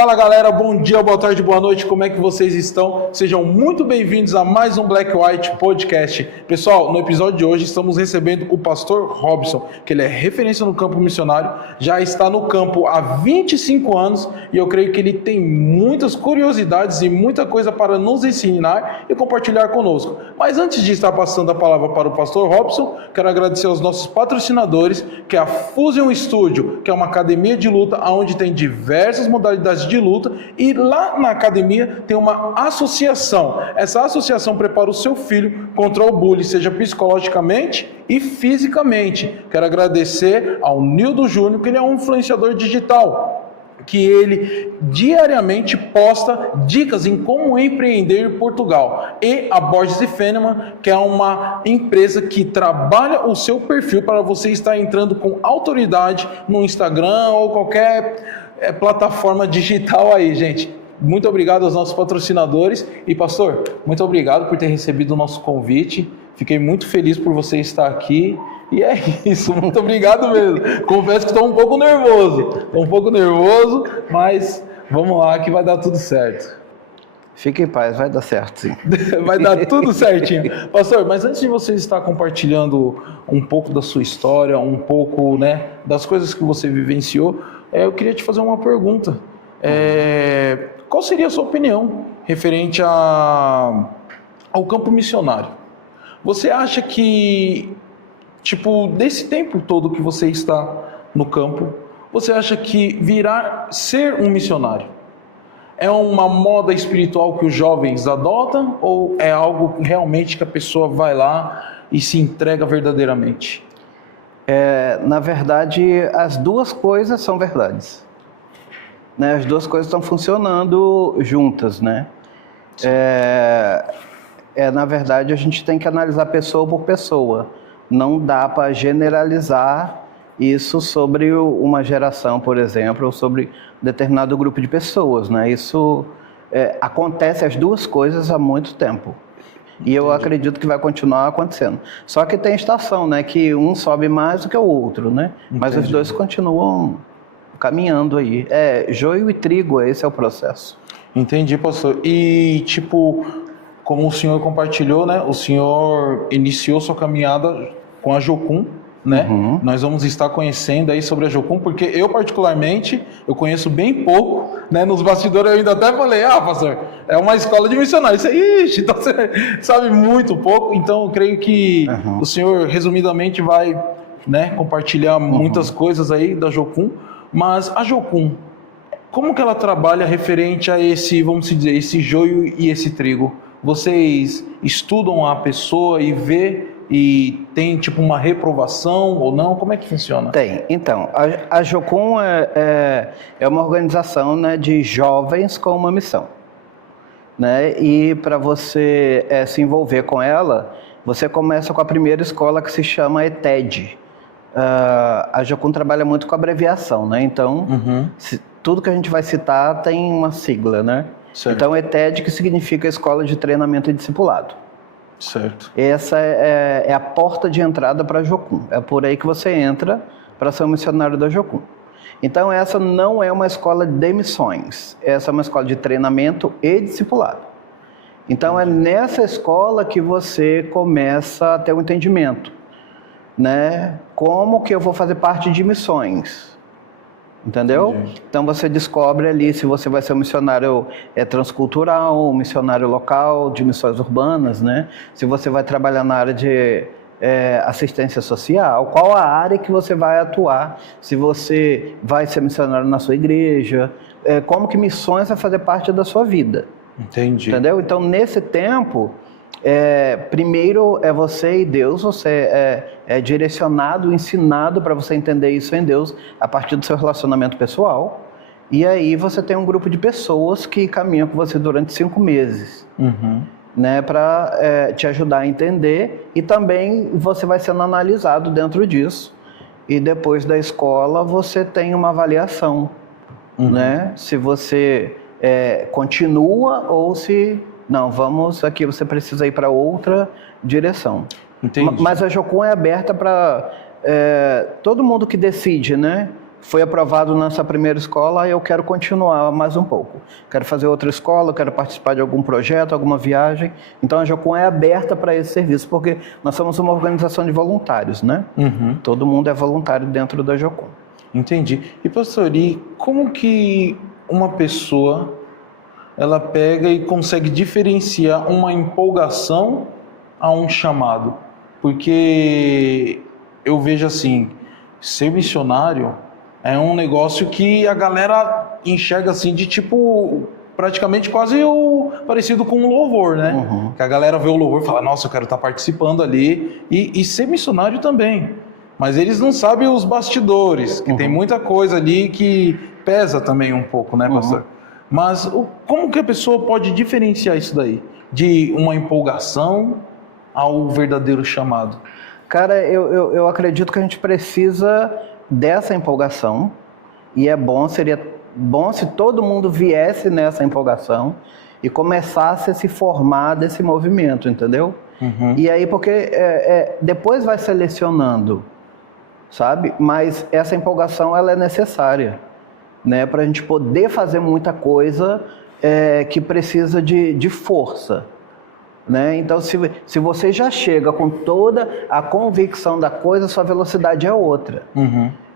Fala galera, bom dia, boa tarde, boa noite, como é que vocês estão? Sejam muito bem-vindos a mais um Black White Podcast. Pessoal, no episódio de hoje estamos recebendo o pastor Robson, que ele é referência no campo missionário, já está no campo há 25 anos e eu creio que ele tem muitas curiosidades e muita coisa para nos ensinar e compartilhar conosco. Mas antes de estar passando a palavra para o pastor Robson, quero agradecer aos nossos patrocinadores, que é a Fusion Studio, que é uma academia de luta onde tem diversas modalidades de luta, e lá na academia tem uma associação. Essa associação prepara o seu filho contra o bullying, seja psicologicamente e fisicamente. Quero agradecer ao Nildo Júnior, que ele é um influenciador digital, que ele diariamente posta dicas em como empreender em Portugal. E a Borges e Feneman, que é uma empresa que trabalha o seu perfil para você estar entrando com autoridade no Instagram ou qualquer plataforma digital aí, gente. Muito obrigado aos nossos patrocinadores. E pastor, muito obrigado por ter recebido o nosso convite. Fiquei muito feliz por você estar aqui. E é isso, muito obrigado mesmo. Confesso que estou um pouco nervoso, mas vamos lá que vai dar tudo certo. Fique em paz, vai dar certo, sim. Vai dar tudo certinho. Pastor, mas antes de você estar compartilhando um pouco da sua história, um pouco, das coisas que você vivenciou, eu queria te fazer uma pergunta. Qual seria a sua opinião referente ao campo missionário? Você acha que, desse tempo todo que você está no campo, você acha que ser um missionário é uma moda espiritual que os jovens adotam ou é algo realmente que a pessoa vai lá e se entrega verdadeiramente? Na verdade, as duas coisas são verdades. Né? As duas coisas estão funcionando juntas, né? Na verdade, a gente tem que analisar pessoa por pessoa. Não dá para generalizar isso sobre uma geração, por exemplo, ou sobre um determinado grupo de pessoas, né? Isso acontece as duas coisas há muito tempo. E eu acredito que vai continuar acontecendo. Só que tem estação, né? Que um sobe mais do que o outro, né? Mas os dois continuam caminhando aí. Joio e trigo, esse é o processo. Entendi, pastor. E, como o senhor compartilhou, né? O senhor iniciou sua caminhada com a Jocum, né? Uhum. Nós vamos estar conhecendo aí sobre a Jocum, porque eu particularmente, eu conheço bem pouco, né? Nos bastidores eu ainda até falei, pastor, é uma escola de missionários. Então você sabe muito pouco, então eu creio que o senhor resumidamente vai, compartilhar muitas coisas aí da Jocum, mas a Jocum, como que ela trabalha referente a esse, vamos dizer, esse joio e esse trigo? Vocês estudam a pessoa e vê e tem uma reprovação ou não? Como é que funciona? Tem. Então, a Jocum é uma organização, né, de jovens com uma missão. Né? E para você se envolver com ela, você começa com a primeira escola que se chama ETED. A Jocum trabalha muito com abreviação, né? Então, tudo que a gente vai citar tem uma sigla, né? Certo. Então, ETED, que significa Escola de Treinamento e Discipulado. Certo. Essa é a porta de entrada para a Jocum. É por aí que você entra para ser um missionário da Jocum. Então, essa não é uma escola de missões. Essa é uma escola de treinamento e discipulado. Então, é nessa escola que você começa a ter um entendimento. Né? Como que eu vou fazer parte de missões? Entendeu? Entendi. Então você descobre ali se você vai ser um missionário transcultural, um missionário local, de missões urbanas, né? Se você vai trabalhar na área de assistência social, qual a área que você vai atuar, se você vai ser missionário na sua igreja, como que missões vai fazer parte da sua vida. Entendi. Entendeu? Então nesse tempo, primeiro é você e Deus, você é direcionado, ensinado para você entender isso em Deus a partir do seu relacionamento pessoal, e aí você tem um grupo de pessoas que caminham com você durante 5 meses, né, para te ajudar a entender, e também você vai sendo analisado dentro disso, e depois da escola você tem uma avaliação, né, se você continua ou se... Não, aqui você precisa ir para outra direção. Entendi. Mas a Jocum é aberta para todo mundo que decide, né? foi aprovado nessa primeira escola, eu quero continuar mais um pouco. Quero fazer outra escola, quero participar de algum projeto, alguma viagem. Então a Jocum é aberta para esse serviço, porque nós somos uma organização de voluntários, né? Todo mundo é voluntário dentro da Jocum. Entendi. E pastor, e como que uma pessoa ela pega e consegue diferenciar uma empolgação a um chamado? Porque eu vejo assim, ser missionário é um negócio que a galera enxerga assim de tipo, praticamente quase parecido com um louvor, né? Que a galera vê o louvor e fala, nossa, eu quero estar participando ali. E ser missionário também. Mas eles não sabem os bastidores, que tem muita coisa ali que pesa também um pouco, né, pastor? Mas como que a pessoa pode diferenciar isso daí? De uma empolgação ao verdadeiro chamado? Cara, eu acredito que a gente precisa dessa empolgação, e seria bom se todo mundo viesse nessa empolgação e começasse a se formar desse movimento, entendeu? E aí, porque depois vai selecionando, sabe? Mas essa empolgação, ela é necessária, né? Para a gente poder fazer muita coisa que precisa de força. Né? Então, se você já chega com toda a convicção da coisa, sua velocidade é outra.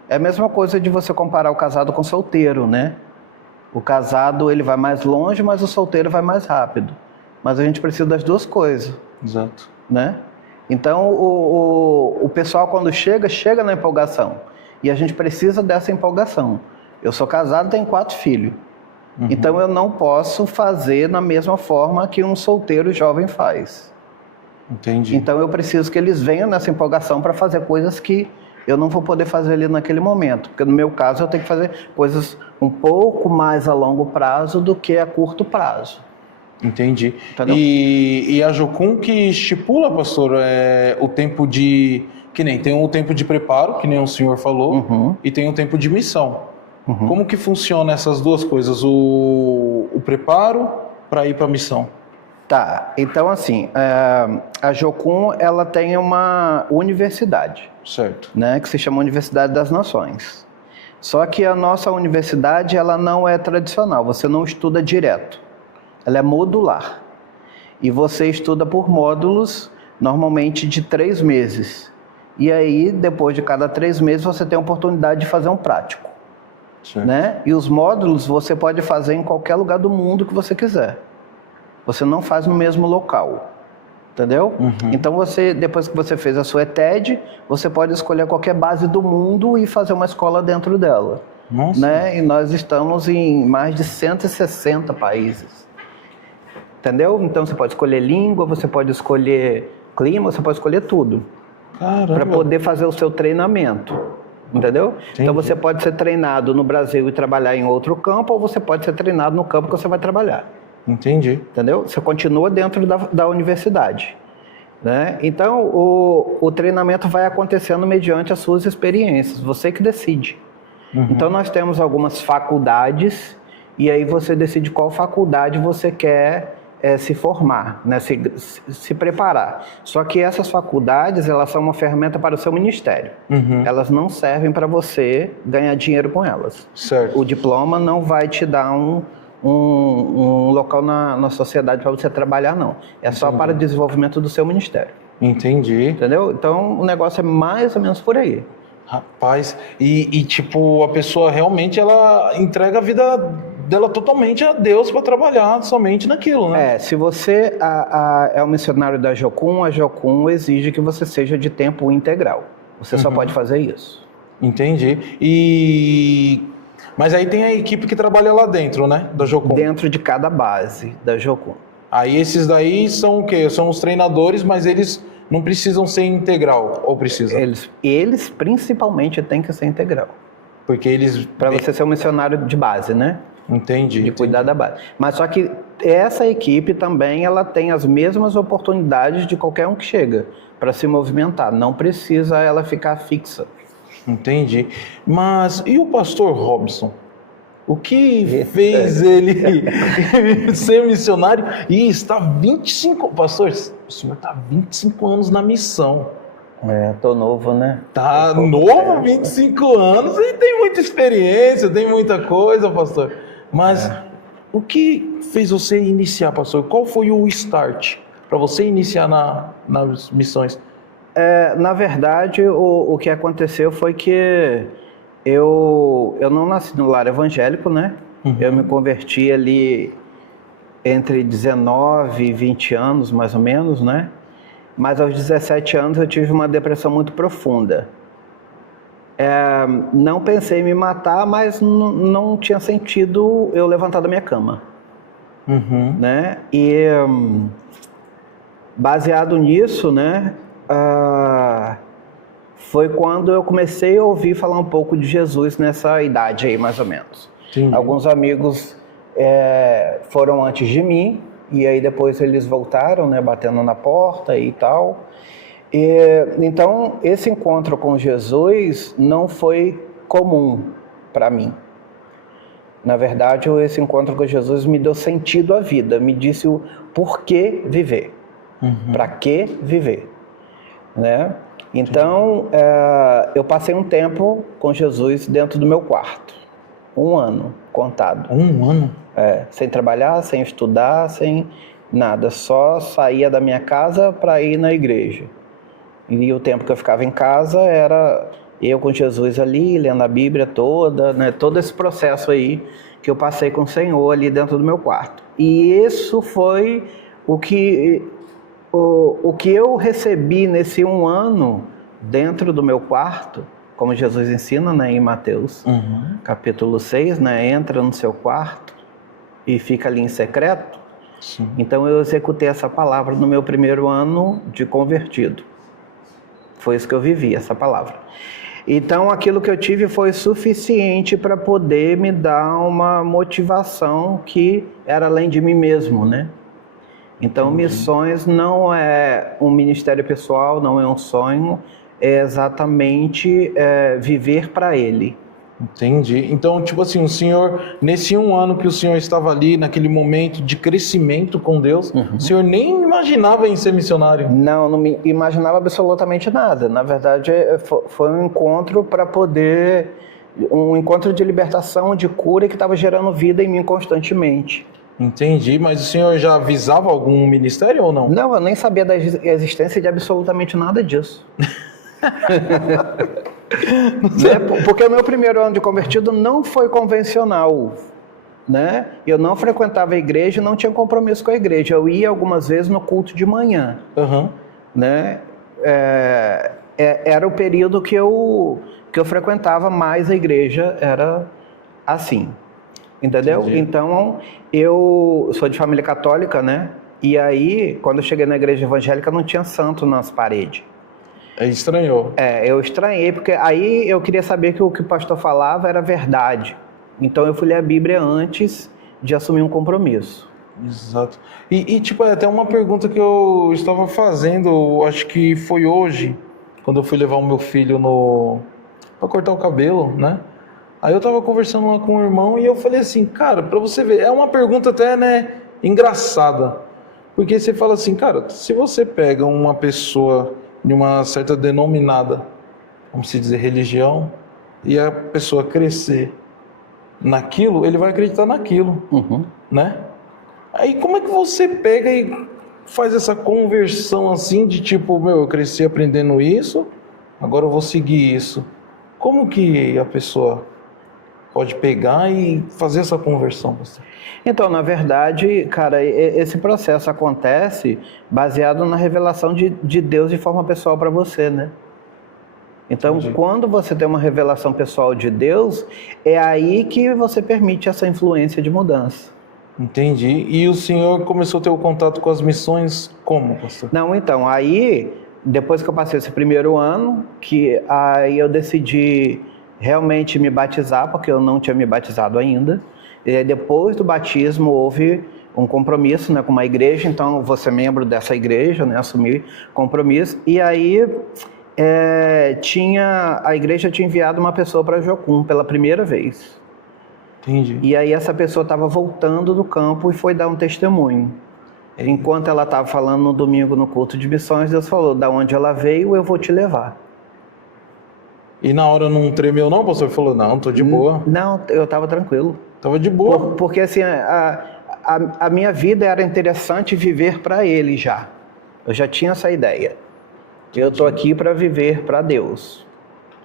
É a mesma coisa de você comparar o casado com o solteiro, né? O casado ele vai mais longe, mas o solteiro vai mais rápido. Mas a gente precisa das duas coisas. Exato. Né? Então, o pessoal quando chega na empolgação. E a gente precisa dessa empolgação. Eu sou casado, tenho 4 filhos. Então eu não posso fazer da mesma forma que um solteiro jovem faz. Entendi. Então eu preciso que eles venham nessa empolgação para fazer coisas que eu não vou poder fazer ali naquele momento. Porque no meu caso eu tenho que fazer coisas um pouco mais a longo prazo do que a curto prazo. Entendi. Entendeu? E a Jocum que estipula, pastor, o tempo de... Que nem tem um tempo de preparo, que nem o senhor falou, e tem um tempo de missão. Como que funciona essas duas coisas? O preparo para ir para a missão? Tá, então assim, a Jocum ela tem uma universidade, certo, né, que se chama Universidade das Nações. Só que a nossa universidade ela não é tradicional, você não estuda direto, ela é modular. E você estuda por módulos, normalmente de 3 meses. E aí, depois de cada 3 meses, você tem a oportunidade de fazer um prático. Né? E os módulos você pode fazer em qualquer lugar do mundo que você quiser. Você não faz no mesmo local. Entendeu? Então depois que você fez a sua ETED, você pode escolher qualquer base do mundo e fazer uma escola dentro dela. Nossa. Né? E nós estamos em mais de 160 países. Entendeu? Então você pode escolher língua, você pode escolher clima, você pode escolher tudo. Para poder fazer o seu treinamento. Entendeu? Entendi. Então você pode ser treinado no Brasil e trabalhar em outro campo, ou você pode ser treinado no campo que você vai trabalhar. Entendi. Entendeu? Você continua dentro da universidade. Né? Então o treinamento vai acontecendo mediante as suas experiências, você que decide. Então nós temos algumas faculdades, e aí você decide qual faculdade você quer se formar, né? se preparar. Só que essas faculdades, elas são uma ferramenta para o seu ministério. Elas não servem para você ganhar dinheiro com elas. Certo. O diploma não vai te dar um local na sociedade para você trabalhar, não. É só para o desenvolvimento do seu ministério. Entendi. Entendeu? Então, o negócio é mais ou menos por aí. Rapaz, e tipo, a pessoa realmente, ela entrega a vida dela totalmente a Deus para trabalhar somente naquilo, né? Se você é um missionário da Jocum, a Jocum exige que você seja de tempo integral. Você só pode fazer isso. Entendi. Mas aí tem a equipe que trabalha lá dentro, né? Da Jocum. Dentro de cada base da Jocum. Aí esses daí são o quê? São os treinadores, mas eles não precisam ser integral, ou precisam? Eles principalmente têm que ser integral. Porque eles... Para você ser um missionário de base, né? Entendi. De cuidar da base. Mas só que essa equipe também, ela tem as mesmas oportunidades de qualquer um que chega para se movimentar. Não precisa ela ficar fixa. Entendi. Mas e o pastor Robson? O que fez ele ser missionário e está 25... Pastor, o senhor está 25 anos na missão. Tô novo, né? Tá novo, 25 anos, e tem muita experiência, tem muita coisa, pastor. Mas o que fez você iniciar, pastor? Qual foi o start para você iniciar nas missões? Na verdade, o que aconteceu foi que eu não nasci no lar evangélico, né? Eu me converti ali entre 19 e 20 anos, mais ou menos, né? Mas aos 17 anos eu tive uma depressão muito profunda. Não pensei em me matar, mas não tinha sentido eu levantar da minha cama. Né? E baseado nisso, né? Foi quando eu comecei a ouvir falar um pouco de Jesus nessa idade aí, mais ou menos. Sim. Alguns amigos foram antes de mim, e aí depois eles voltaram, né, batendo na porta e tal. Então, esse encontro com Jesus não foi comum para mim. Na verdade, esse encontro com Jesus me deu sentido à vida, me disse o porquê viver, para que viver, né? Então, eu passei um tempo com Jesus dentro do meu quarto, 1 ano contado. 1 ano? Sem trabalhar, sem estudar, sem nada, só saía da minha casa para ir na igreja. E o tempo que eu ficava em casa era eu com Jesus ali, lendo a Bíblia toda, né? Todo esse processo aí que eu passei com o Senhor ali dentro do meu quarto. E isso foi o que eu recebi nesse 1 ano dentro do meu quarto, como Jesus ensina, né, em Mateus capítulo 6, né? Entra no seu quarto e fica ali em secreto. Sim. Então eu executei essa palavra no meu primeiro ano de convertido. Foi isso que eu vivi, essa palavra. Então aquilo que eu tive foi suficiente para poder me dar uma motivação que era além de mim mesmo, né? Então missões não é um ministério pessoal, não é um sonho, é exatamente viver para Ele. Entendi. Então, tipo assim, o senhor, nesse 1 ano que o senhor estava ali, naquele momento de crescimento com Deus, o senhor nem imaginava em ser missionário? Não me imaginava absolutamente nada. Na verdade, foi um encontro para poder... Um encontro de libertação, de cura, que estava gerando vida em mim constantemente. Entendi, mas o senhor já avisava algum ministério ou não? Não, eu nem sabia da existência de absolutamente nada disso. Porque o meu primeiro ano de convertido não foi convencional, né? Eu não frequentava a igreja, não tinha compromisso com a igreja. Eu ia algumas vezes no culto de manhã, né? Era o período que eu frequentava mais a igreja, era assim, entendeu? Entendi. Então, eu sou de família católica, né? E aí, quando eu cheguei na igreja evangélica, não tinha santo nas paredes. Estranhou. Eu estranhei, porque aí eu queria saber que o que o pastor falava era verdade. Então eu fui ler a Bíblia antes de assumir um compromisso. Exato. E tipo, até uma pergunta que eu estava fazendo, acho que foi hoje, quando eu fui levar o meu filho para cortar o cabelo, né? Aí eu tava conversando lá com o irmão e eu falei assim, cara, para você ver, é uma pergunta até, né, engraçada. Porque você fala assim, cara, se você pega uma pessoa de uma certa denominada, vamos dizer, religião, e a pessoa crescer naquilo, ele vai acreditar naquilo, né? Aí como é que você pega e faz essa conversão assim de tipo, eu cresci aprendendo isso, agora eu vou seguir isso. Como que a pessoa pode pegar e fazer essa conversão? Então, na verdade, cara, esse processo acontece baseado na revelação de Deus de forma pessoal para você, né? Então, quando você tem uma revelação pessoal de Deus, é aí que você permite essa influência de mudança. Entendi. E o senhor começou a ter o contato com as missões como, pastor? Não, então, aí, depois que eu passei esse primeiro ano, que aí eu decidi realmente me batizar, porque eu não tinha me batizado ainda. E depois do batismo houve um compromisso, né, com uma igreja, então eu vou ser membro dessa igreja, né, assumir compromisso. E aí a igreja tinha enviado uma pessoa para Jocum pela primeira vez. Entendi. E aí essa pessoa estava voltando do campo e foi dar um testemunho. Enquanto ela estava falando no domingo no culto de missões, Deus falou, da onde ela veio, eu vou te levar. E na hora não tremeu não, pastor? Falou, não, tô de boa. Não, eu estava tranquilo. Tava de boa. Porque assim, a minha vida era interessante viver para Ele já. Eu já tinha essa ideia. Eu estou aqui para viver para Deus.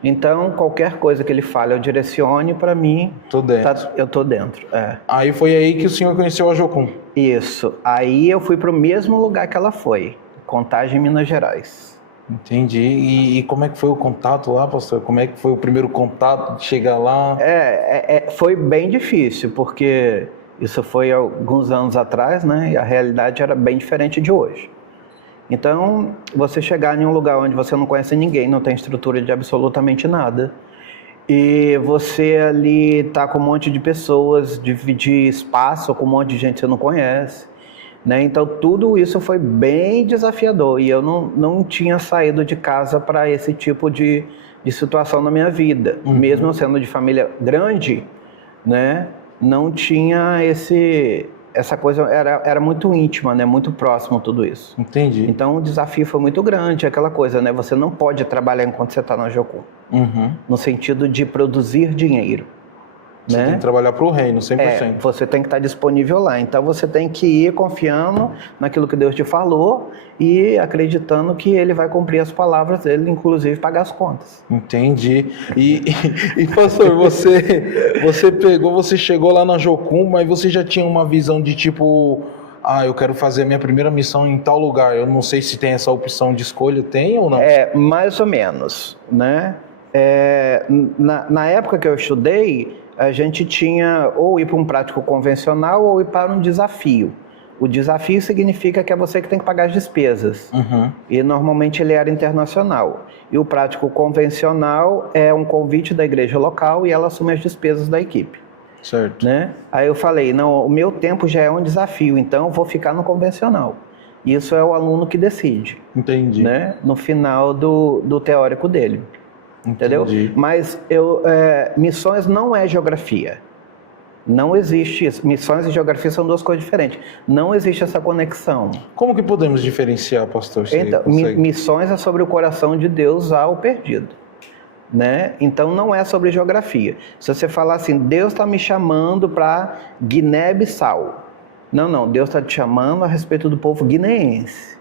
Então, qualquer coisa que Ele fale, eu direcione, para mim, Tô dentro. eu estou dentro. Aí foi aí que o senhor conheceu a Jocum. Isso. Aí eu fui para o mesmo lugar que ela foi, Contagem, Minas Gerais. Entendi. E como é que foi o contato lá, pastor? Como é que foi o primeiro contato de chegar lá? Foi bem difícil, porque isso foi alguns anos atrás, né? E a realidade era bem diferente de hoje. Então, você chegar em um lugar onde você não conhece ninguém, não tem estrutura de absolutamente nada, e você ali tá com um monte de pessoas, dividir espaço com um monte de gente que você não conhece, né? Então, tudo isso foi bem desafiador, e eu não tinha saído de casa para esse tipo de situação na minha vida. Mesmo eu sendo de família grande, né? Não tinha essa coisa, era muito íntima, né? Muito próximo tudo isso. Entendi. Então o desafio foi muito grande, aquela coisa, né? Você não pode trabalhar enquanto você está na Jocum. No sentido de produzir dinheiro. Você tem que trabalhar para o reino, 100%. Você tem que estar disponível lá. Então você tem que ir confiando naquilo que Deus te falou e acreditando que Ele vai cumprir as palavras dele, inclusive pagar as contas. Entendi. E pastor, você chegou lá na Jocum, mas você já tinha uma visão de tipo, eu quero fazer a minha primeira missão em tal lugar. Eu não sei se tem essa opção de escolha, tem ou não? Mais ou menos, né? Na época que eu estudei, a gente tinha ou ir para um prático convencional ou ir para um desafio. O desafio significa que é você que tem que pagar as despesas. E normalmente ele era internacional. E o prático convencional é um convite da igreja local e ela assume as despesas da equipe. Certo. Né? Aí eu falei, não, o meu tempo já é um desafio, então eu vou ficar no convencional. Isso é o aluno que decide. Entendi. Né? No final do teórico dele. Entendeu? Mas missões não é geografia. Não existe isso. Missões e geografia são duas coisas diferentes. Não existe essa conexão. Como que podemos diferenciar, pastor? Então, missões é sobre o coração de Deus ao perdido. Né? Então não é sobre geografia. Se você falar assim, Deus está me chamando para Guiné-Bissau. Não, Deus está te chamando a respeito do povo guineense.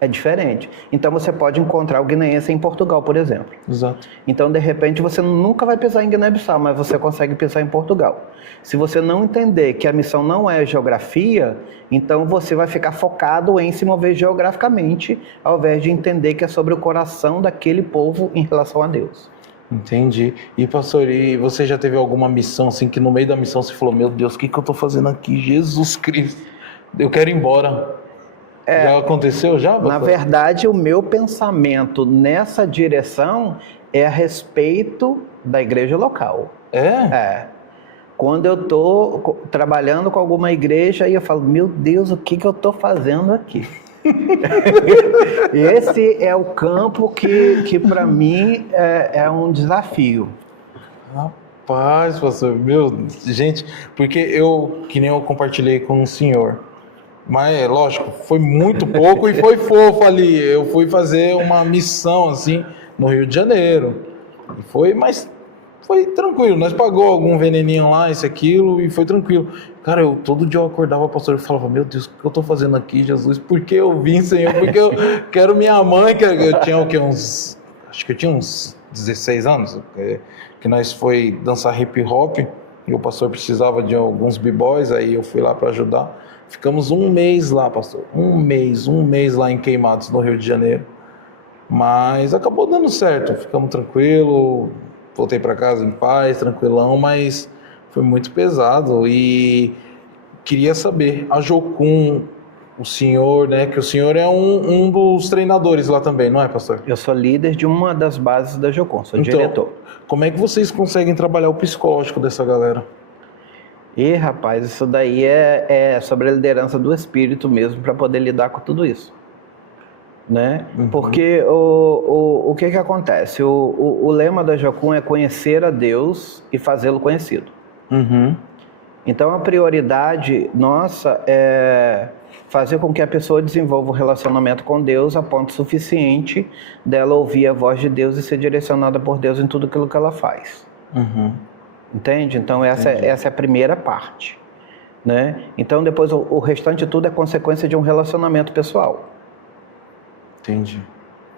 É diferente. Então você pode encontrar o guineense em Portugal, por exemplo. Exato. Então, de repente, você nunca vai pisar em Guiné-Bissau, mas você consegue pisar em Portugal. Se você não entender que a missão não é geografia, então você vai ficar focado em se mover geograficamente, ao invés de entender que é sobre o coração daquele povo em relação a Deus. Entendi. E pastor, você já teve alguma missão assim que no meio da missão você falou, meu Deus, o que eu estou fazendo aqui? Jesus Cristo, eu quero ir embora. Já aconteceu já? Na verdade, o meu pensamento nessa direção é a respeito da igreja local. Quando eu estou trabalhando com alguma igreja, aí eu falo, meu Deus, o que eu estou fazendo aqui? Esse é o campo que para mim é um desafio. Rapaz, pastor, gente, porque que nem eu compartilhei com o senhor, mas lógico, foi muito pouco e foi fofo ali. Eu fui fazer uma missão assim no Rio de Janeiro. Mas foi tranquilo. Nós pagou algum veneninho lá, isso, aquilo, e foi tranquilo. Cara, todo dia eu acordava, pastor, e falava, meu Deus, o que eu tô fazendo aqui, Jesus? Por que eu vim, Senhor? Porque eu quero minha mãe, que eu tinha o quê? Acho que eu tinha uns 16 anos, que nós foi dançar hip hop, e o pastor precisava de alguns b-boys, aí eu fui lá para ajudar. Ficamos um mês lá, pastor. Um mês lá em Queimados, no Rio de Janeiro. Mas acabou dando certo. Ficamos tranquilos. Voltei para casa em paz, tranquilão. Mas foi muito pesado. E queria saber, a Jocum, o senhor, né? Que o senhor é um dos treinadores lá também, não é, pastor? Eu sou líder de uma das bases da Jocum, sou diretor. Como é que vocês conseguem trabalhar o psicológico dessa galera? Rapaz, isso daí é sobre a liderança do Espírito mesmo, para poder lidar com tudo isso. Né? Porque o que acontece? O lema da Jocum é conhecer a Deus e fazê-lo conhecido. Então a prioridade nossa é fazer com que a pessoa desenvolva um relacionamento com Deus a ponto suficiente dela ouvir a voz de Deus e ser direcionada por Deus em tudo aquilo que ela faz. Entende? Então essa é a primeira parte, né? Então depois o restante de tudo é consequência de um relacionamento pessoal. Entendi.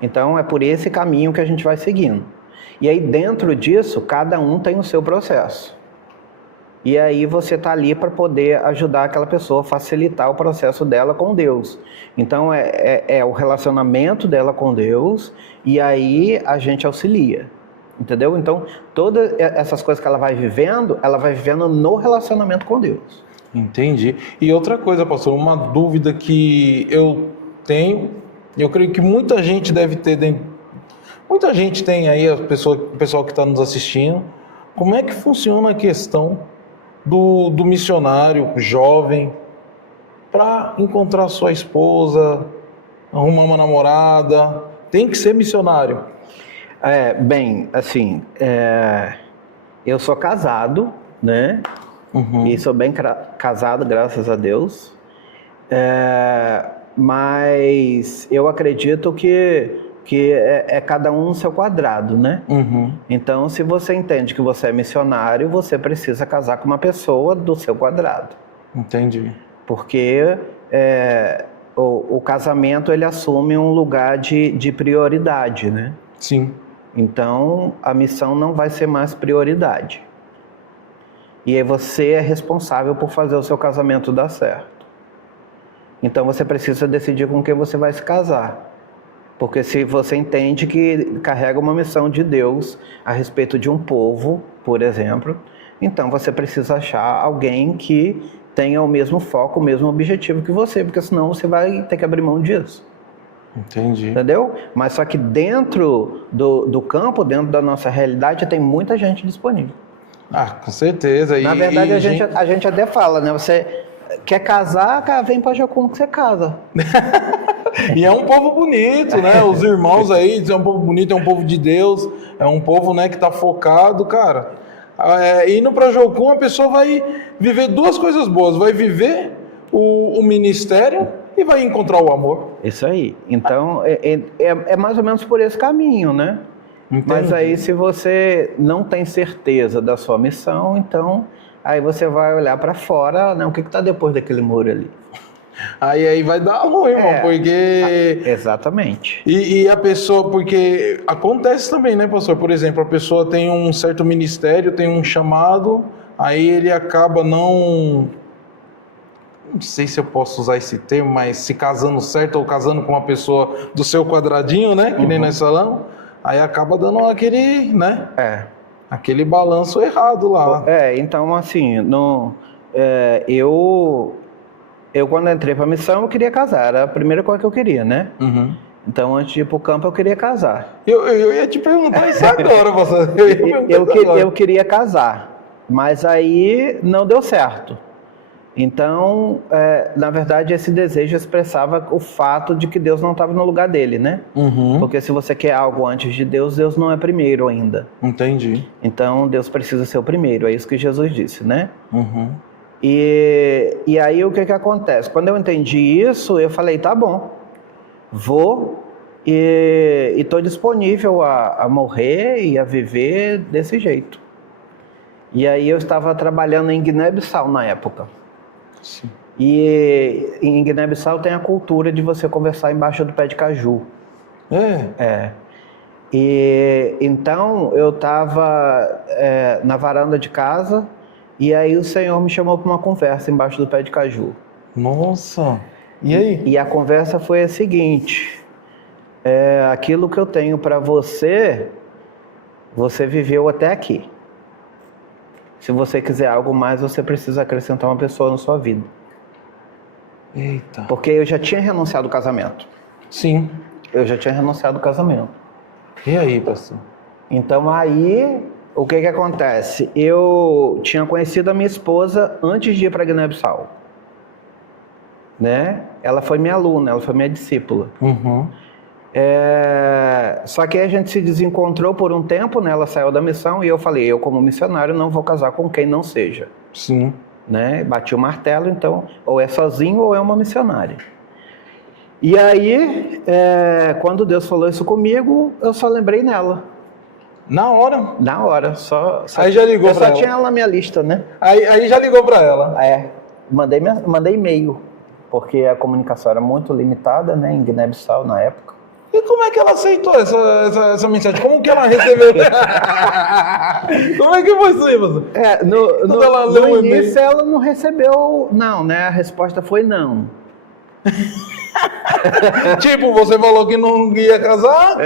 Então é por esse caminho que a gente vai seguindo. E aí dentro disso, cada um tem o seu processo. E aí você está ali para poder ajudar aquela pessoa a facilitar o processo dela com Deus. Então é o relacionamento dela com Deus e aí a gente auxilia. Entendeu? Então todas essas coisas que ela vai vivendo no relacionamento com Deus. Entendi. E outra coisa, pastor, uma dúvida que eu tenho, eu creio que muita gente deve ter dentro. Muita gente tem aí, o pessoal que está nos assistindo, como é que funciona a questão do missionário jovem para encontrar sua esposa, arrumar uma namorada? Tem que ser missionário? Bem, assim, eu sou casado, né? E sou bem casado, graças a Deus. Mas eu acredito que é cada um no seu quadrado, né? Então, se você entende que você é missionário, você precisa casar com uma pessoa do seu quadrado. Entendi. Porque o casamento, ele assume um lugar de prioridade, né? Sim. Então, a missão não vai ser mais prioridade. E aí você é responsável por fazer o seu casamento dar certo. Então, você precisa decidir com quem você vai se casar. Porque se você entende que carrega uma missão de Deus a respeito de um povo, por exemplo, então você precisa achar alguém que tenha o mesmo foco, o mesmo objetivo que você, porque senão você vai ter que abrir mão disso. Entendi. Entendeu? Mas só que dentro do campo, dentro da nossa realidade, tem muita gente disponível. Com certeza. Na verdade, a gente até fala, né? Você quer casar, cara, vem pra Jocum que você casa. E é um povo bonito, né? Os irmãos aí, é um povo bonito, é um povo de Deus, é um povo, né, que tá focado, cara. Indo pra Jocum, a pessoa vai viver duas coisas boas. Vai viver o ministério e vai encontrar o amor. Isso aí. Então, é mais ou menos por esse caminho, né? Entendi. Mas aí, se você não tem certeza da sua missão, então, aí você vai olhar para fora, né? O que está depois daquele muro ali? Aí vai dar ruim, irmão, porque... Exatamente. E a pessoa, porque acontece também, né, pastor? Por exemplo, a pessoa tem um certo ministério, tem um chamado, aí ele acaba não sei se eu posso usar esse termo, mas se casando certo ou casando com uma pessoa do seu quadradinho, né, que nem nós falamos, aí acaba dando aquele, né, aquele balanço errado lá. Então assim, eu quando entrei para a missão, eu queria casar, era a primeira coisa que eu queria, né? Então, antes de ir para o campo, eu queria casar. Eu ia te perguntar isso agora, pastor. Eu queria casar, mas aí não deu certo. Então, na verdade, esse desejo expressava o fato de que Deus não estava no lugar dele, né? Porque se você quer algo antes de Deus, Deus não é primeiro ainda. Entendi. Então, Deus precisa ser o primeiro, é isso que Jesus disse, né? E aí, o que acontece? Quando eu entendi isso, eu falei, tá bom, vou e estou disponível a morrer e a viver desse jeito. E aí, eu estava trabalhando em Guiné-Bissau na época. Sim. E em Guiné-Bissau tem a cultura de você conversar embaixo do pé de caju. E então eu estava na varanda de casa e aí o Senhor me chamou para uma conversa embaixo do pé de caju. Nossa! E aí? E a conversa foi a seguinte: aquilo que eu tenho para você, você viveu até aqui. Se você quiser algo mais, você precisa acrescentar uma pessoa na sua vida. Eita. Porque eu já tinha renunciado ao casamento. Sim. Eu já tinha renunciado ao casamento. E aí, pastor? Então aí, o que acontece? Eu tinha conhecido a minha esposa antes de ir para Guiné-Bissau. Né? Ela foi minha aluna, ela foi minha discípula. Só que a gente se desencontrou por um tempo, né? Ela saiu da missão e eu falei, eu como missionário não vou casar com quem não seja. Sim. né? Bati o martelo, então, ou é sozinho ou é uma missionária. E aí, quando Deus falou isso comigo, eu só lembrei nela. Na hora. Na hora, Aí já ligou eu pra só ela. tinha ela na minha lista, né? Aí já ligou pra ela. Mandei e-mail, porque a comunicação era muito limitada, né, em Guiné-Bissau na época. E como é que ela aceitou essa mensagem? Como que ela recebeu? Como é que foi isso aí, você? No início ela não recebeu, não, né? A resposta foi não. Tipo, você falou que não ia casar?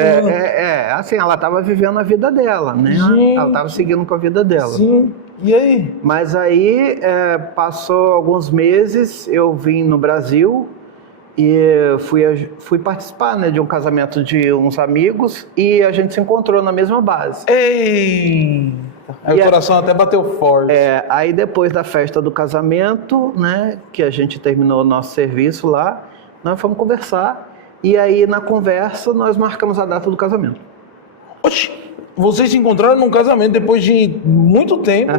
Assim, ela estava vivendo a vida dela, né? Gente. Ela estava seguindo com a vida dela. Sim, e aí? Mas aí, passou alguns meses, eu vim no Brasil e fui participar, né, de um casamento de uns amigos e a gente se encontrou na mesma base. Ei! Aí o coração até bateu forte. Aí depois da festa do casamento, né, que a gente terminou o nosso serviço lá, nós fomos conversar e aí na conversa nós marcamos a data do casamento. Oxi, vocês se encontraram num casamento depois de muito tempo.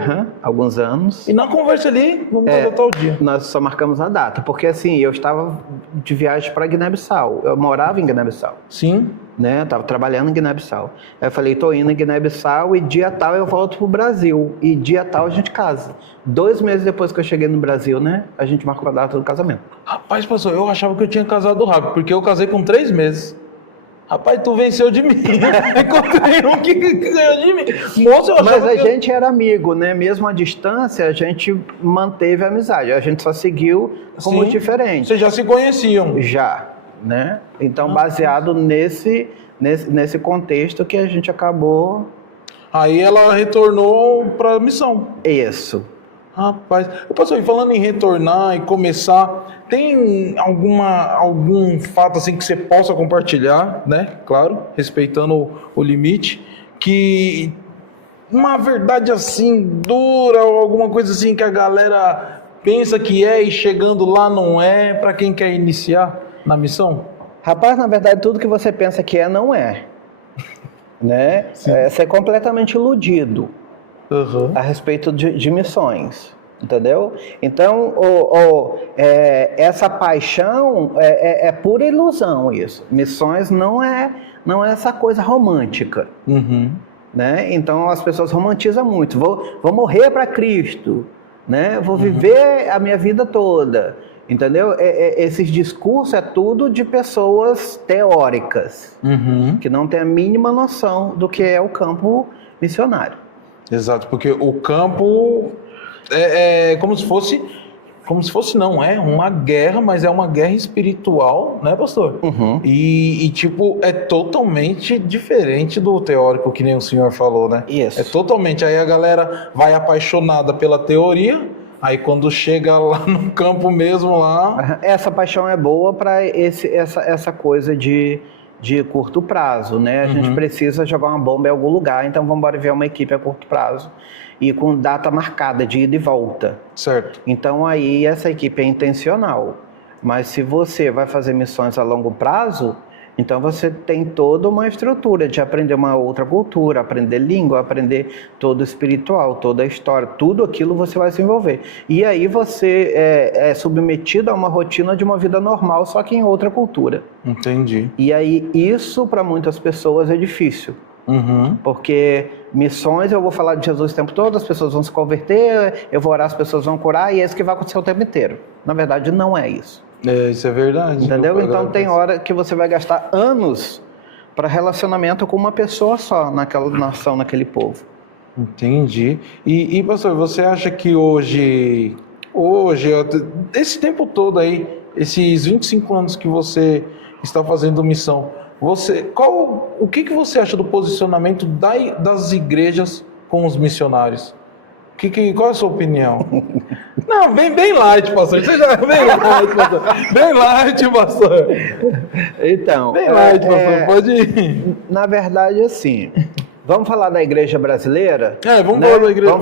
Alguns anos. E na conversa ali, vamos casar tal dia. Nós só marcamos a data, porque assim, eu estava de viagem para Guiné-Bissau, eu morava em Guiné-Bissau. Sim. Né? Eu estava trabalhando em Guiné-Bissau. Aí eu falei, tô indo em Guiné-Bissau e dia tal eu volto pro Brasil. E dia tal a gente casa. 2 meses depois que eu cheguei no Brasil, né? A gente marcou a data do casamento. Rapaz, pastor, eu achava que eu tinha casado rápido, porque eu casei com 3 meses. Rapaz, tu venceu de mim. Encontrei um que ganhou de mim. Moço, eu achava Mas a gente era amigo, né? Mesmo à distância, a gente manteve a amizade. A gente só seguiu como diferente. Vocês já se conheciam? Já, né? Então, baseado nesse contexto que a gente acabou... Aí ela retornou para a missão. Isso. Rapaz, pastor, e falando em retornar e começar, tem algum fato assim que você possa compartilhar, né? Claro, respeitando o limite, que uma verdade assim dura ou alguma coisa assim que a galera pensa que é e chegando lá não é, para quem quer iniciar na missão? Rapaz, na verdade, tudo que você pensa que é, não é. Né? Você é completamente iludido a respeito de missões, entendeu? Então, essa paixão é pura ilusão isso. Missões não é essa coisa romântica. Né? Então, as pessoas romantizam muito. Vou morrer para Cristo, né? Vou viver a minha vida toda. Entendeu? Esses discursos é tudo de pessoas teóricas, que não têm a mínima noção do que é o campo missionário. Exato, porque o campo é como se fosse não, é uma guerra, mas é uma guerra espiritual, né, pastor? E tipo, é totalmente diferente do teórico, que nem o senhor falou, né? Isso. É totalmente, aí a galera vai apaixonada pela teoria. Aí quando chega lá no campo mesmo lá... Essa paixão é boa para essa coisa de curto prazo, né? A gente precisa jogar uma bomba em algum lugar, então vamos embora ver uma equipe a curto prazo e com data marcada de ida e volta. Certo. Então aí essa equipe é intencional. Mas se você vai fazer missões a longo prazo, então você tem toda uma estrutura de aprender uma outra cultura, aprender língua, aprender todo o espiritual, toda a história, tudo aquilo você vai se envolver. E aí você é submetido a uma rotina de uma vida normal, só que em outra cultura. Entendi. E aí isso para muitas pessoas é difícil. Porque missões, eu vou falar de Jesus o tempo todo, as pessoas vão se converter, eu vou orar, as pessoas vão curar, e é isso que vai acontecer o tempo inteiro. Na verdade, não é isso. Isso é verdade. Entendeu? Então tem hora que você vai gastar anos para relacionamento com uma pessoa só, naquela nação, naquele povo. Entendi. E pastor, você acha que hoje, esse tempo todo aí, esses 25 anos que você está fazendo missão, o que você acha do posicionamento das igrejas com os missionários? Qual é a sua opinião? Não, bem light, pastor. Você já bem light, pastor. Bem light, pastor. Então, bem light, pastor. Pode ir. Na verdade, assim, vamos falar da igreja brasileira? Vamos falar da igreja.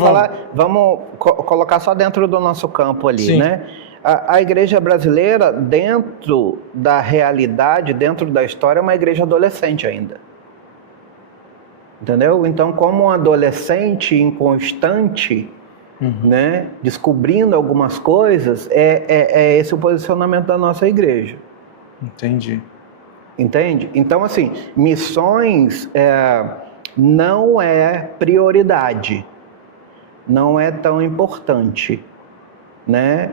Vamos colocar só dentro do nosso campo ali, Sim. né? A igreja brasileira, dentro da realidade, dentro da história, é uma igreja adolescente ainda. Entendeu? Então, como um adolescente inconstante, né? Descobrindo algumas coisas, é esse o posicionamento da nossa igreja. Entendi. Entende? Então, assim, missões não é prioridade, não é tão importante, né?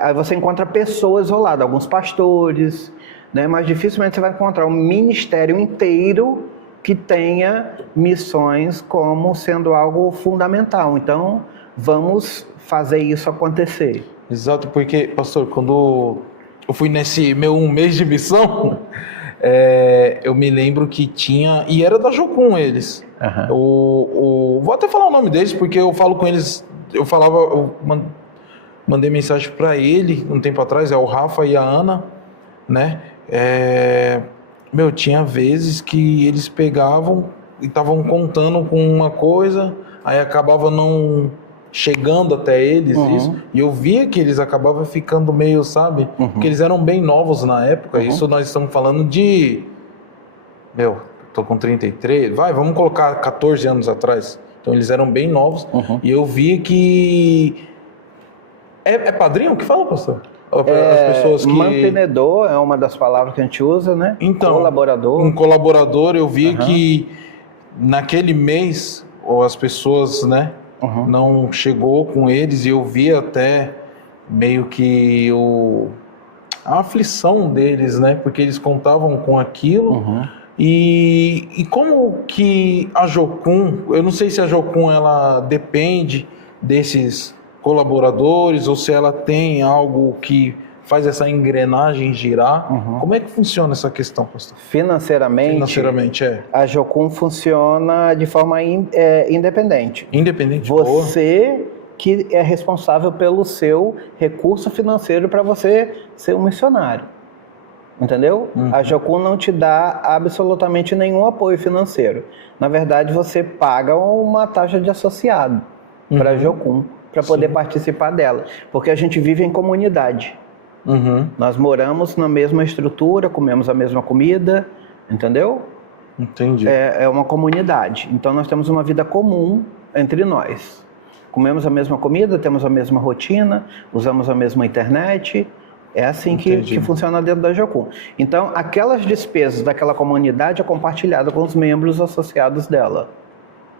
Aí você encontra pessoas isoladas, alguns pastores, né? Mas dificilmente você vai encontrar um ministério inteiro que tenha missões como sendo algo fundamental. Então, vamos fazer isso acontecer. Exato, porque, pastor, quando eu fui nesse meu 1 mês de missão, eu me lembro que tinha, e era da Jocum eles. Vou até falar o nome deles, porque eu falo com eles, mandei mensagem para ele um tempo atrás, é o Rafa e a Ana, né? Tinha vezes que eles pegavam e estavam contando com uma coisa, aí acabava não chegando até eles, isso, e eu via que eles acabavam ficando meio, sabe? Porque eles eram bem novos na época, isso nós estamos falando de... tô com 33, vamos colocar 14 anos atrás. Então eles eram bem novos, e eu via que... É padrinho o que fala, pastor? As pessoas que... Mantenedor é uma das palavras que a gente usa, né? Então, colaborador. Um colaborador, eu vi que naquele mês, as pessoas, né, não chegou com eles, e eu vi até meio que a aflição deles, né? Porque eles contavam com aquilo. E como que a Jocum, eu não sei se a Jocum ela depende desses colaboradores ou se ela tem algo que faz essa engrenagem girar. Como é que funciona essa questão, pastor? Financeiramente, a Jocum funciona de forma independente. Independente? Você que é responsável pelo seu recurso financeiro para você ser um missionário. Entendeu? A Jocum não te dá absolutamente nenhum apoio financeiro. Na verdade, você paga uma taxa de associado para a Jocum, para poder participar dela. Porque a gente vive em comunidade. Nós moramos na mesma estrutura, comemos a mesma comida, entendeu? Entendi. É uma comunidade. Então nós temos uma vida comum entre nós. Comemos a mesma comida, temos a mesma rotina, usamos a mesma internet. É assim que funciona dentro da Jocum. Então, aquelas despesas daquela comunidade é compartilhada com os membros associados dela.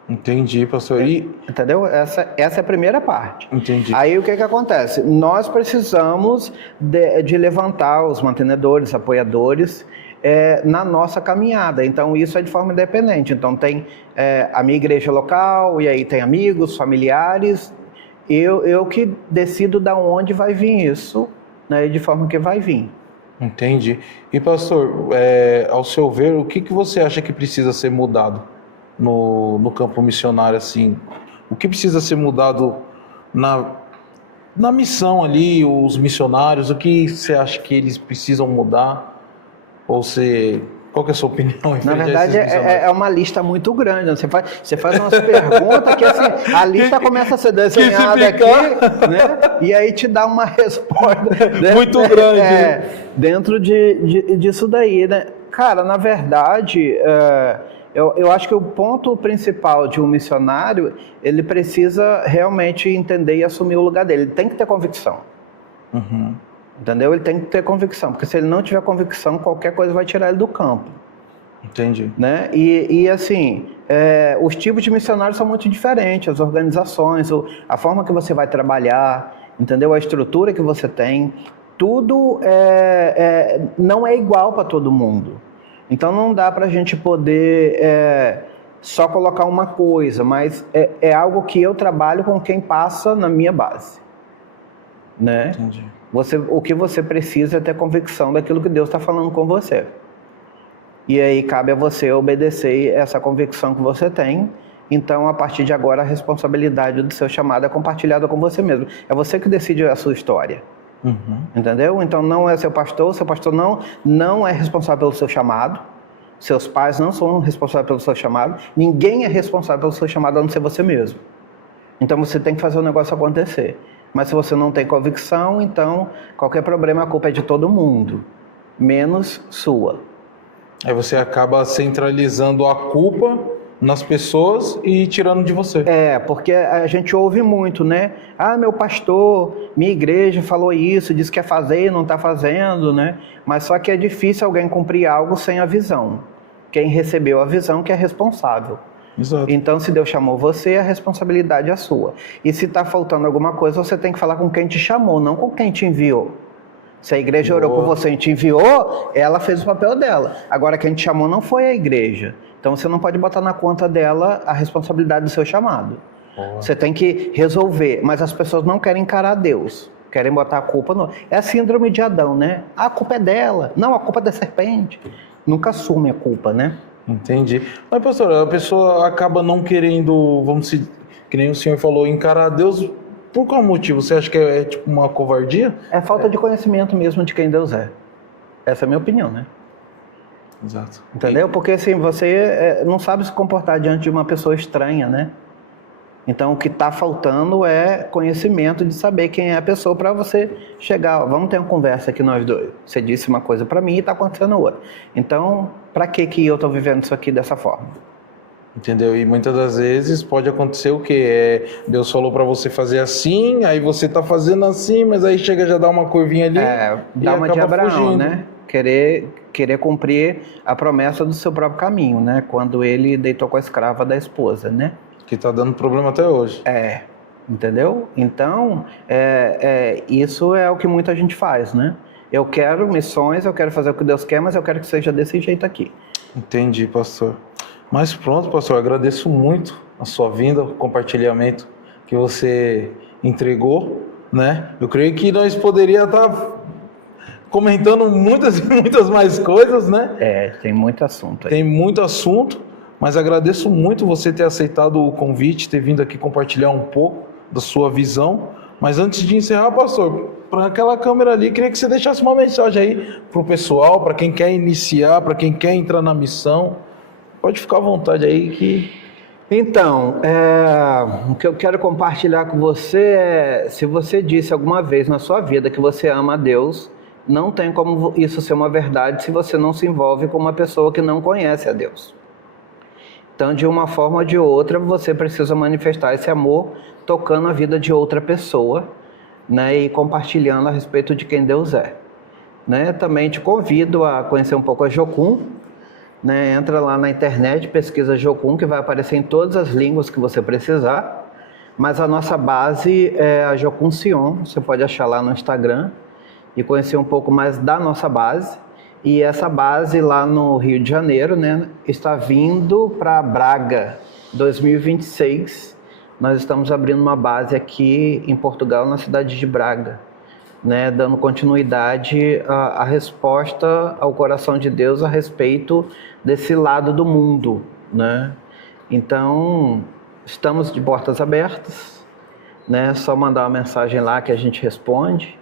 Entendi, pastor. Entendeu? Essa é a primeira parte. Entendi. Aí o que acontece? Nós precisamos de levantar os mantenedores, apoiadores, na nossa caminhada. Então isso é de forma independente. Então tem a minha igreja local, e aí tem amigos, familiares. Eu que decido de onde vai vir isso, né, de forma que vai vir. Entendi. E pastor, ao seu ver, o que você acha que precisa ser mudado no campo missionário, assim? O que precisa ser mudado na missão ali, os missionários? O que você acha que eles precisam mudar? Ou qual que é a sua opinião? Na verdade, é uma lista muito grande. Você faz umas perguntas que assim, a lista começa a ser desenhada aqui, né? E aí te dá uma resposta muito grande. Dentro disso daí, né? Cara, na verdade, eu acho que o ponto principal de um missionário, ele precisa realmente entender e assumir o lugar dele. Ele tem que ter convicção. Entendeu? Ele tem que ter convicção, porque se ele não tiver convicção, qualquer coisa vai tirar ele do campo. Entendi. Né? E assim, os tipos de missionários são muito diferentes, as organizações, a forma que você vai trabalhar, entendeu? A estrutura que você tem, tudo não é igual para todo mundo. Então não dá para a gente poder só colocar uma coisa, mas é algo que eu trabalho com quem passa na minha base. Né? Entendi. O que você precisa é ter convicção daquilo que Deus está falando com você. E aí cabe a você obedecer essa convicção que você tem. Então, a partir de agora, a responsabilidade do seu chamado é compartilhada com você mesmo. É você que decide a sua história. Entendeu? Então, não é seu pastor não é responsável pelo seu chamado. Seus pais não são responsáveis pelo seu chamado. Ninguém é responsável pelo seu chamado a não ser você mesmo. Então, você tem que fazer o negócio acontecer. Mas se você não tem convicção, então qualquer problema, a culpa é de todo mundo, menos sua. Aí você acaba centralizando a culpa nas pessoas e tirando de você. Porque a gente ouve muito, né? Ah, meu pastor, minha igreja falou isso, disse que ia fazer e não está fazendo, né? Mas só que é difícil alguém cumprir algo sem a visão. Quem recebeu a visão que é responsável. Exato. Então, se Deus chamou você, a responsabilidade é sua. E se está faltando alguma coisa, você tem que falar com quem te chamou, não com quem te enviou. Se a igreja orou por você e te enviou, ela fez o papel dela. Agora, quem te chamou não foi a igreja. Então, você não pode botar na conta dela a responsabilidade do seu chamado. Você tem que resolver. Mas as pessoas não querem encarar Deus. Querem botar a culpa no... É a síndrome de Adão, né? A culpa é dela. Não, a culpa é da serpente. Nunca assume a culpa, né? Entendi. Mas, pastor, a pessoa acaba não querendo, vamos dizer, que nem o senhor falou, encarar Deus. Por qual motivo? Você acha que é tipo uma covardia? É falta de conhecimento mesmo de quem Deus é. Essa é a minha opinião, né? Exato. Entendeu? Porque assim, você não sabe se comportar diante de uma pessoa estranha, né? Então o que está faltando é conhecimento de saber quem é a pessoa para você chegar, ó, vamos ter uma conversa aqui nós dois. Você disse uma coisa para mim e está acontecendo outra. Então, para que eu estou vivendo isso aqui dessa forma? Entendeu? E muitas das vezes pode acontecer o quê? Deus falou para você fazer assim, aí você tá fazendo assim, mas aí chega já dá uma curvinha ali. Dá uma de Abraão, né? Querer cumprir a promessa do seu próprio caminho, né? Quando ele deitou com a escrava da esposa, né? Que tá dando problema até hoje. Entendeu? Então, isso é o que muita gente faz, né? Eu quero missões, eu quero fazer o que Deus quer, mas eu quero que seja desse jeito aqui. Entendi, pastor. Mas pronto, pastor, agradeço muito a sua vinda, o compartilhamento que você entregou, né? Eu creio que nós poderíamos estar comentando muitas e muitas mais coisas, né? Tem muito assunto aí. Tem muito assunto, mas agradeço muito você ter aceitado o convite, ter vindo aqui compartilhar um pouco da sua visão. Mas antes de encerrar, pastor, para aquela câmera ali, queria que você deixasse uma mensagem aí para o pessoal, para quem quer iniciar, para quem quer entrar na missão. Pode ficar à vontade aí que... Então, o que eu quero compartilhar com você é, se você disse alguma vez na sua vida que você ama a Deus, não tem como isso ser uma verdade se você não se envolve com uma pessoa que não conhece a Deus. Então, de uma forma ou de outra, você precisa manifestar esse amor tocando a vida de outra pessoa, né, e compartilhando a respeito de quem Deus é. Né? Também te convido a conhecer um pouco a Jocum. Né, entra lá na internet, pesquisa Jocum, que vai aparecer em todas as línguas que você precisar. Mas a nossa base é a Jocum Sion, você pode achar lá no Instagram e conhecer um pouco mais da nossa base. E essa base lá no Rio de Janeiro, né, está vindo para Braga, 2026. Nós estamos abrindo uma base aqui em Portugal, na cidade de Braga. Né, dando continuidade à resposta ao coração de Deus a respeito desse lado do mundo, né? Então, estamos de portas abertas, né? Só mandar uma mensagem lá que a gente responde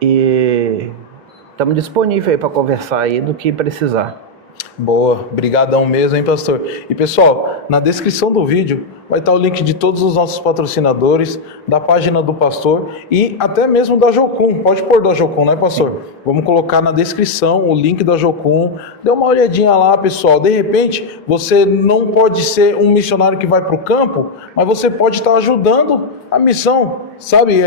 e estamos disponíveis aí para conversar aí do que precisar. Boa, brigadão mesmo, hein, pastor? E pessoal, na descrição do vídeo vai estar o link de todos os nossos patrocinadores, da página do pastor e até mesmo da Jocum. Pode pôr da Jocum, né, pastor? Sim. Vamos colocar na descrição o link da Jocum. Dê uma olhadinha lá, pessoal. De repente, você não pode ser um missionário que vai para o campo, mas você pode estar ajudando a missão, sabe?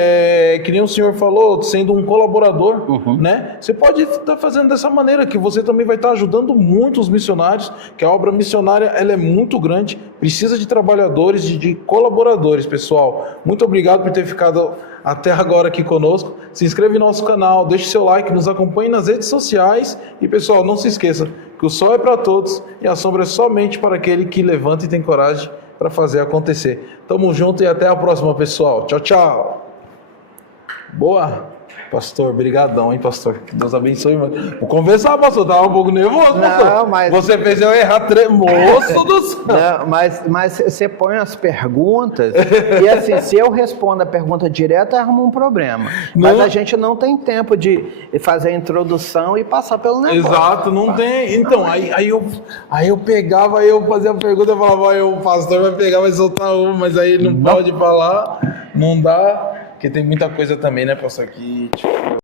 Que nem o senhor falou, sendo um colaborador, né? Você pode estar fazendo dessa maneira, que você também vai estar ajudando muito os missionários, que a obra missionária ela é muito grande, precisa de trabalhadores, de colaboradores, pessoal. Muito obrigado por ter ficado até agora aqui conosco. Se inscreve no nosso canal, deixe seu like, nos acompanhe nas redes sociais e, pessoal, não se esqueça que o sol é para todos e a sombra é somente para aquele que levanta e tem coragem para fazer acontecer. Tamo junto e até a próxima, pessoal. Tchau, tchau. Boa. Pastor, brigadão, hein, pastor? Que Deus abençoe. Vou conversar, pastor. Tava um pouco nervoso, pastor. Não, mas... Você fez eu errar moço do céu. Não, mas você põe as perguntas e assim, se eu respondo a pergunta direta, arruma um problema. Não. Mas a gente não tem tempo de fazer a introdução e passar pelo negócio. Exato, não tem. Então, aí eu pegava, aí eu fazia a pergunta e falava, o pastor vai pegar, vai soltar uma, mas aí não pode falar, não dá. Porque tem muita coisa também, né, pastor, que tipo...